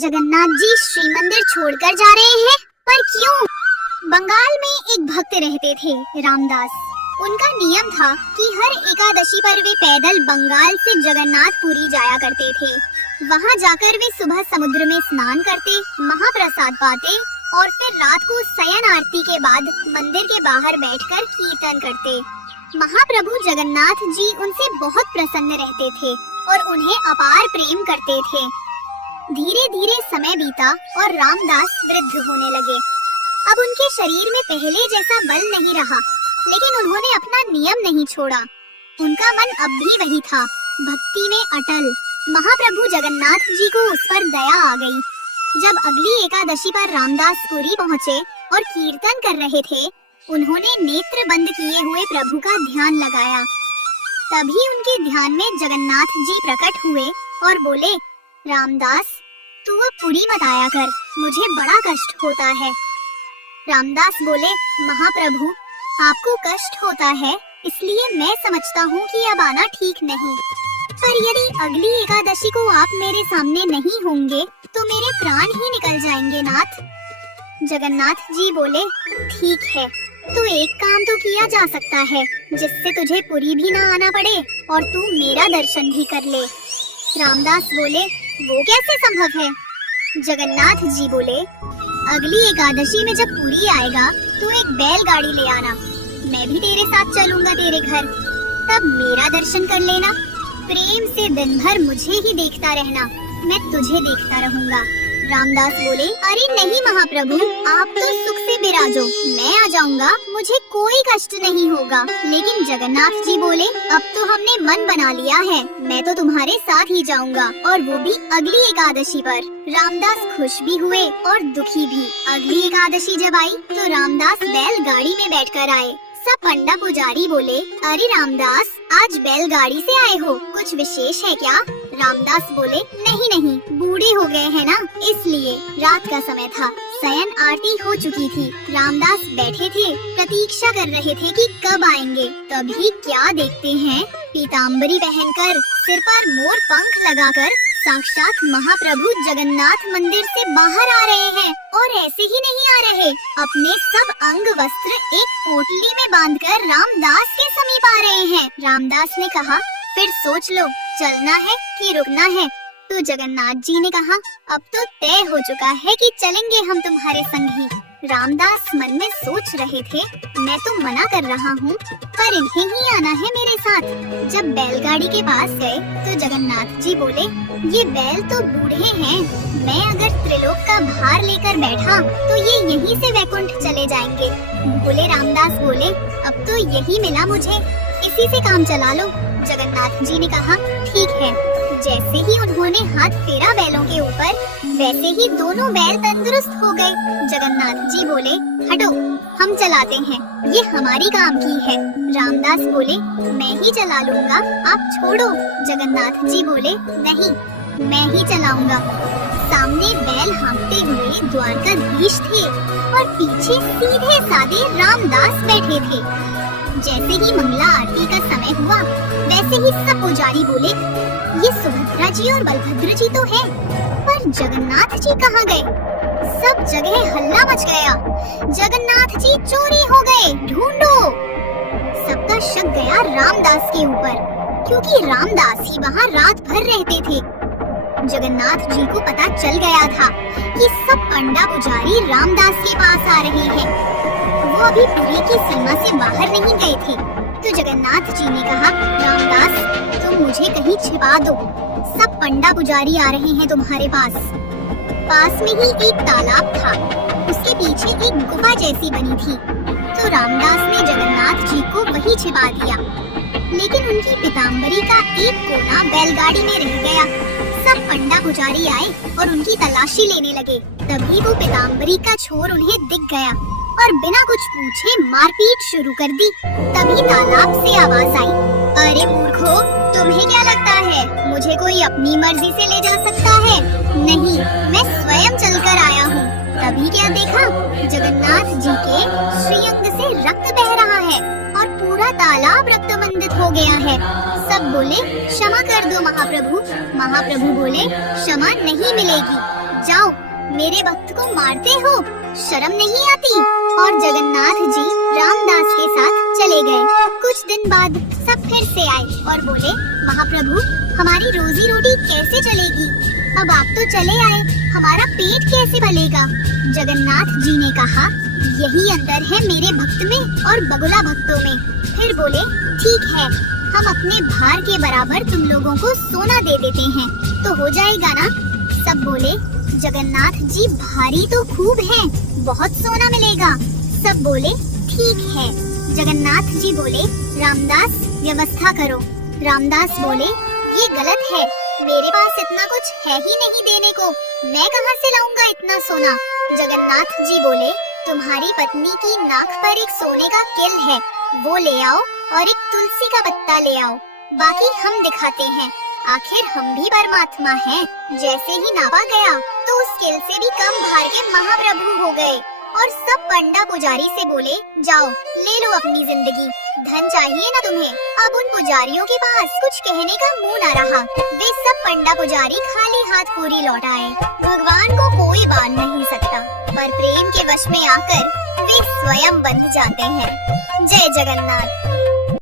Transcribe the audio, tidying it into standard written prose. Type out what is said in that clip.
जगन्नाथ जी श्री मंदिर छोड़कर जा रहे हैं, पर क्यों? बंगाल में एक भक्त रहते थे, रामदास। उनका नियम था कि हर एकादशी पर वे पैदल बंगाल से जगन्नाथपुरी जाया करते थे। वहां जाकर वे सुबह समुद्र में स्नान करते, महाप्रसाद पाते और फिर रात को शयन आरती के बाद मंदिर के बाहर बैठकर कीर्तन करते। महाप्रभु जगन्नाथ जी उनसे बहुत प्रसन्न रहते थे और उन्हें अपार प्रेम करते थे। धीरे धीरे समय बीता और रामदास वृद्ध होने लगे। अब उनके शरीर में पहले जैसा बल नहीं रहा, लेकिन उन्होंने अपना नियम नहीं छोड़ा। उनका मन अब भी वही था, भक्ति में अटल। महाप्रभु जगन्नाथ जी को उस पर दया आ गई। जब अगली एकादशी पर रामदास पुरी पहुँचे और कीर्तन कर रहे थे, उन्होंने नेत्र बंद किए हुए प्रभु का ध्यान लगाया। तभी उनके ध्यान में जगन्नाथ जी प्रकट हुए और बोले, रामदास, तू अब पुरी मत आया कर, मुझे बड़ा कष्ट होता है। रामदास बोले, महाप्रभु, आपको कष्ट होता है इसलिए मैं समझता हूँ कि अब आना ठीक नहीं, पर यदि अगली एकादशी को आप मेरे सामने नहीं होंगे तो मेरे प्राण ही निकल जाएंगे नाथ। जगन्नाथ जी बोले, ठीक है, तो एक काम तो किया जा सकता है जिससे तुझे पुरी भी ना आना पड़े और तू मेरा दर्शन भी कर ले। रामदास बोले, वो कैसे संभव है? जगन्नाथ जी बोले, अगली एकादशी में जब पुरी आएगा तो एक बैलगाड़ी ले आना, मैं भी तेरे साथ चलूंगा तेरे घर, तब मेरा दर्शन कर लेना। प्रेम से दिन भर मुझे ही देखता रहना, मैं तुझे देखता रहूंगा। रामदास बोले, अरे नहीं महाप्रभु, आप तो सुख से विराजो, मैं आ जाऊंगा, मुझे कोई कष्ट नहीं होगा। लेकिन जगन्नाथ जी बोले, अब तो हमने मन बना लिया है, मैं तो तुम्हारे साथ ही जाऊंगा, और वो भी अगली एकादशी पर। रामदास खुश भी हुए और दुखी भी। अगली एकादशी जब आई तो रामदास बैलगाड़ी में बैठकर आए। सब पंडा पुजारी बोले, अरे रामदास, आज बैलगाड़ी से आए हो, कुछ विशेष है क्या? रामदास बोले, नहीं नहीं, बूढ़े हो गए हैं ना, इसलिए। रात का समय था, शयन आरती हो चुकी थी। रामदास बैठे थे, प्रतीक्षा कर रहे थे कि कब आएंगे। तभी क्या देखते हैं, पीताम्बरी पहनकर, सिर पर मोर पंख लगाकर साक्षात महाप्रभु जगन्नाथ मंदिर से बाहर आ रहे हैं। और ऐसे ही नहीं आ रहे, अपने सब अंग वस्त्र एक पोटली में बांधकर रामदास के समीप आ रहे हैं। रामदास ने कहा, फिर सोच लो, चलना है कि रुकना है? तो जगन्नाथ जी ने कहा, अब तो तय हो चुका है कि चलेंगे हम तुम्हारे संग ही। रामदास मन में सोच रहे थे, मैं तो मना कर रहा हूँ, पर इन्हें ही आना है मेरे साथ। जब बैलगाड़ी के पास गए तो जगन्नाथ जी बोले, ये बैल तो बूढ़े हैं, मैं अगर त्रिलोक का भार लेकर बैठा तो ये यहीं से वैकुंठ चले जाएंगे। बोले रामदास बोले, अब तो यही मिला मुझे, इसी से काम चला लो। जगन्नाथ जी ने कहा, ठीक है। जैसे ही उन्होंने हाथ फेरा बैलों के ऊपर, वैसे ही दोनों बैल तंदुरुस्त हो गए। जगन्नाथ जी बोले, हटो, हम चलाते हैं, ये हमारी काम की है। रामदास बोले, मैं ही चला लूंगा, आप छोड़ो। जगन्नाथ जी बोले, नहीं, मैं ही चलाऊंगा। सामने बैल हाँकते हुए द्वारकाधीश थे और पीछे सीधे साधे रामदास बैठे थे। जैसे ही मंगला आरती का समय हुआ, वैसे ही सब पुजारी बोले, ये सुभद्रा जी और बलभद्र जी तो हैं, पर जगन्नाथ जी कहाँ गए? सब जगह हल्ला मच गया, जगन्नाथ जी चोरी हो गए, ढूंढो। सबका शक गया रामदास के ऊपर, क्योंकि रामदास ही वहाँ रात भर रहते थे। जगन्नाथ जी को पता चल गया था कि सब पंडा पुजारी रामदास के पास आ रहे हैं। वो अभी पुरी की सीमा से बाहर नहीं गए थे। तो जगन्नाथ जी ने कहा, रामदास, तुम मुझे कहीं छिपा दो, सब पंडा पुजारी आ रहे हैं तुम्हारे पास। पास में ही एक तालाब था, उसके पीछे एक गुफा जैसी बनी थी। तो रामदास ने जगन्नाथ जी को वहीं छिपा दिया, लेकिन उनकी पीताम्बरी का एक कोना बैलगाड़ी में रह गया। सब पंडा पुजारी आए और उनकी तलाशी लेने लगे। तभी वो पीताम्बरी का छोर उन्हें दिख गया और बिना कुछ पूछे मारपीट शुरू कर दी। तभी तालाब से आवाज आई, अरे मूर्खो, तुम्हें क्या लगता है मुझे कोई अपनी मर्जी से ले जा सकता है? नहीं, मैं स्वयं चलकर आया हूँ। तभी क्या देखा, जगन्नाथ जी के श्रीअंग से रक्त बह रहा है और पूरा तालाब रक्तमंडित हो गया है। सब बोले, क्षमा कर दो महाप्रभु। महाप्रभु बोले, क्षमा नहीं मिलेगी, जाओ, मेरे भक्त को मारते हो, शर्म नहीं आती। और जगन्नाथ जी रामदास के साथ चले गए। कुछ दिन बाद सब फिर से आए और बोले, महाप्रभु, हमारी रोजी रोटी कैसे चलेगी? अब आप तो चले आए, हमारा पेट कैसे भरेगा? जगन्नाथ जी ने कहा, यही अंतर है मेरे भक्त में और बगुला भक्तों में। फिर बोले, ठीक है, हम अपने भार के बराबर तुम लोगों को सोना दे देते हैं, तो हो जाएगा ना? सब बोले, जगन्नाथ जी भारी तो खूब हैं, बहुत सोना मिलेगा। सब बोले, ठीक है। जगन्नाथ जी बोले, रामदास व्यवस्था करो। रामदास बोले, ये गलत है, मेरे पास इतना कुछ है ही नहीं देने को, मैं कहाँ से लाऊंगा इतना सोना? जगन्नाथ जी बोले, तुम्हारी पत्नी की नाक पर एक सोने का किल है, वो ले आओ और एक तुलसी का पत्ता ले आओ, बाकी हम दिखाते हैं। आखिर हम भी परमात्मा हैं। जैसे ही नापा गया तो उस किल से भी कम भार के महाप्रभु हो गए और सब पंडा पुजारी से बोले, जाओ ले लो अपनी जिंदगी, धन चाहिए ना तुम्हें? अब उन पुजारियों के पास कुछ कहने का मुंह न रहा। वे सब पंडा पुजारी खाली हाथ पूरी लौट आए। भगवान को कोई बांध नहीं सकता, पर प्रेम के वश में आकर वे स्वयं बंध जाते हैं। जय जगन्नाथ।